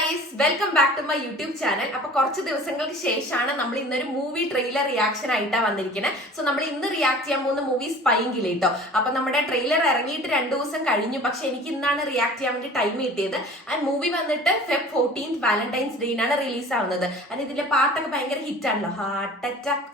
Guys, welcome back to my YouTube channel. അപ്പൊ കുറച്ച് ദിവസങ്ങൾക്ക് ശേഷമാണ് നമ്മൾ ഇന്നൊരു മൂവി ട്രെയിലർ റിയാക്ഷൻ ആയിട്ടാണ് വന്നിരിക്കുന്നത്. സോ നമ്മൾ ഇന്ന് റിയാക്ട് ചെയ്യാൻ പോകുന്ന മൂവി സ്പൈങ്കില് കേട്ടോ. അപ്പൊ നമ്മുടെ ട്രെയിലർ ഇറങ്ങിയിട്ട് 2 ദിവസം കഴിഞ്ഞു, പക്ഷെ എനിക്ക് ഇന്നാണ് റിയാക്ട് ചെയ്യാൻ വേണ്ടി ടൈം കിട്ടിയത്. ആൻഡ് മൂവി വന്നിട്ട് Feb 14th വാലന്റൈൻസ് ഡേയിനാണ് റിലീസ് ആവുന്നത്. ആൻഡ് ഇതിന്റെ പാട്ടൊക്കെ ഭയങ്കര ഹിറ്റ് ആണല്ലോ, ഹാർട്ട് അറ്റാക്ക്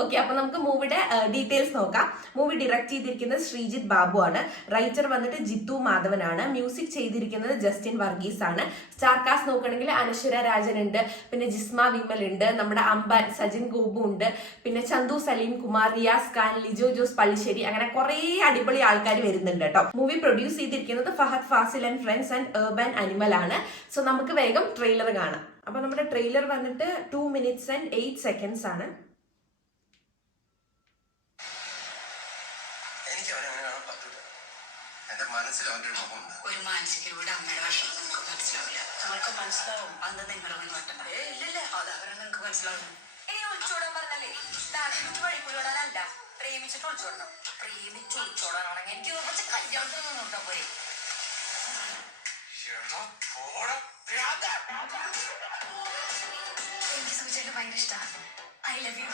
ഓക്കെ. അപ്പൊ നമുക്ക് മൂവിയുടെ ഡീറ്റെയിൽസ് നോക്കാം. മൂവി ഡയറക്ട് ചെയ്തിരിക്കുന്നത് ശ്രീജിത്ത് ബാബു ആണ്. റൈറ്റർ വന്നിട്ട് ജിത്തു മാധവനാണ്. മ്യൂസിക് ചെയ്തിരിക്കുന്നത് ജസ്റ്റിൻ വർഗീസ് ആണ്. സ്റ്റാർ കാസ്റ്റ് നോക്കുകയാണെങ്കിൽ അനശ്വര രാജൻ ഉണ്ട്, പിന്നെ ജിസ്മ വിമൽ ഉണ്ട്, നമ്മുടെ അംബാൻ സജിൻ ഗോപു ഉണ്ട്, പിന്നെ ചന്തു സലീം കുമാർ, റിയാസ് ഖാൻ, ലിജോ ജോസ് പള്ളിശ്ശേരി, അങ്ങനെ കുറെ അടിപൊളി ആൾക്കാർ വരുന്നുണ്ട് കേട്ടോ. മൂവി പ്രൊഡ്യൂസ് ചെയ്തിരിക്കുന്നത് Fahadh Faasil and friends and urban animal ആണ്. സോ നമുക്ക് വേഗം ട്രെയിലർ കാണാം. അപ്പൊ നമ്മുടെ ട്രെയിലർ വന്നിട്ട് 2 minutes and 8 seconds ആണ്. ഒരു മാനസികരുടെ അമ്മയുടെ വിഷമം നമുക്ക് മനസ്സിലാവില്ല. നമുക്ക് മനസ്സിലാവും, അന്ന് നിങ്ങളൊന്നും പറ്റണ്ട. ഇല്ലല്ലേ, അത് അവരെ നിങ്ങൾക്ക് മനസ്സിലാവും. ഇനി ഒളിച്ചോടാൻ പറഞ്ഞല്ലേ, ദാരിദ്ര്യത്തിൽ വഴിക്കുള്ളോടാനല്ല, പ്രേമിച്ചിട്ട് ഒളിച്ചോടണം. പ്രേമിച്ച് ഒളിച്ചോടാനാണെങ്കിൽ എനിക്ക് കുറച്ച് കല്യാണത്തിൽ നോട്ടാ പോരെ. എനിക്ക് സൂചിക്ക് ഭയങ്കര ഇഷ്ടമാണ്. I love you.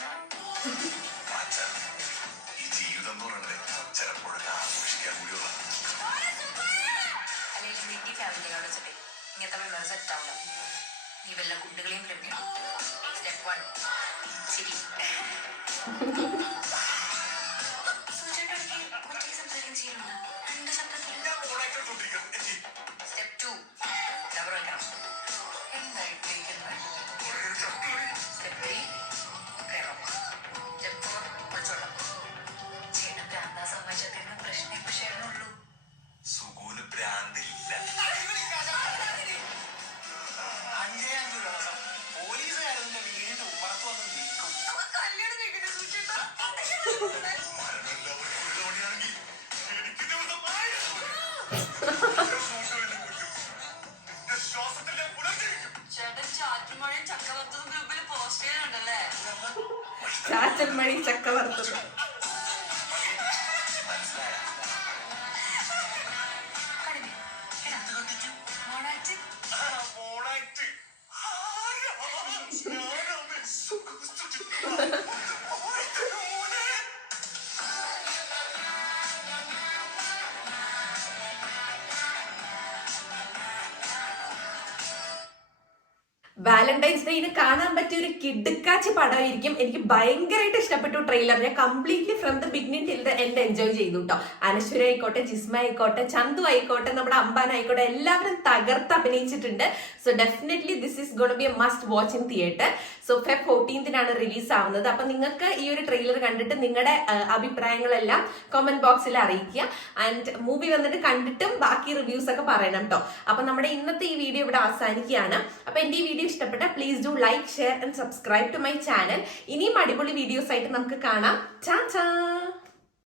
ഈ ജീവിതം എന്ന് പറയുന്നത് ചിലപ്പോഴൊക്കെ ആഘോഷിക്കാൻ കൂടിയുള്ള ഫാമിലിയോട് വെച്ചിട്ട് ഇങ്ങനത്തെ മെമ്പർ സെറ്റ് ആവണം. നീ വല്ല കുട്ടികളെയും പ്രേമിക്കണം. സ്റ്റെപ്പ് 1 ശരി. സംസാരിക്കാൻ ചെയ്യുന്നുണ്ട് 2 ശബ്ദത്തിൽ. സ്റ്റെപ്പ് 2 ലവർ വയ്ക്കണം. എന്തായിട്ടിരിക്കുന്നത്. സ്റ്റെപ്പ് 3 പ്രേമം. സ്റ്റെപ്പ് 4 ഒളിച്ചോളം. ചേട്ടൻ ഭ്രാന്താ സമ്മതിച്ചതിന് പ്രശ്നം ഇപ്പൊ ചേട്ടനുള്ളൂ. സുഖൂന് ഭ്രാന്തില്ല. ചേട്ടൻ ചാറ്റുമഴയും ചക്കവറുത്തതും ഗ്രൂപ്പിൽ പോസ്റ്റ് ചെയ്യുന്നുണ്ടല്ലേ. ചാറ്റൽമഴി ചക്കവറുത്തത്. വാലന്റൈൻസ് ഡേയിന് കാണാൻ പറ്റിയ ഒരു കിടുക്കാച്ചി പടമായിരിക്കും. എനിക്ക് ഭയങ്കരമായിട്ട് ഇഷ്ടപ്പെട്ടു ട്രെയിലർ. ഞാൻ completely from the beginning till the end enjoy ചെയ്തു കേട്ടോ. അനശ്വര ആയിക്കോട്ടെ, ജിസ്മ ആയിക്കോട്ടെ, ചന്തു ആയിക്കോട്ടെ, നമ്മുടെ അംബാൻ ആയിക്കോട്ടെ, എല്ലാവരും തകർത്ത് അഭിനയിച്ചിട്ടുണ്ട്. So definitely this is gonna B A must watch in theatre. So Feb 14th release ആവുന്നത്. അപ്പൊ നിങ്ങൾക്ക് ഈ ഒരു ട്രെയിലർ കണ്ടിട്ട് നിങ്ങളുടെ അഭിപ്രായങ്ങളെല്ലാം കമന്റ് ബോക്സിൽ അറിയിക്കുക. ആൻഡ് മൂവി വന്നിട്ട് കണ്ടിട്ടും ബാക്കി റിവ്യൂസ് ഒക്കെ പറയണം കേട്ടോ. അപ്പൊ നമ്മുടെ ഇന്നത്തെ ഈ വീഡിയോ ഇവിടെ അവസാനിക്കുകയാണ്. അപ്പൊ എന്റെ ഈ വീഡിയോ ഇഷ്ടപ്പെട്ട please do like, share and subscribe to my channel. ഇനിയും അടിപൊളി വീഡിയോസ് ആയിട്ട് നമുക്ക് കാണാം. ചാ ചാ.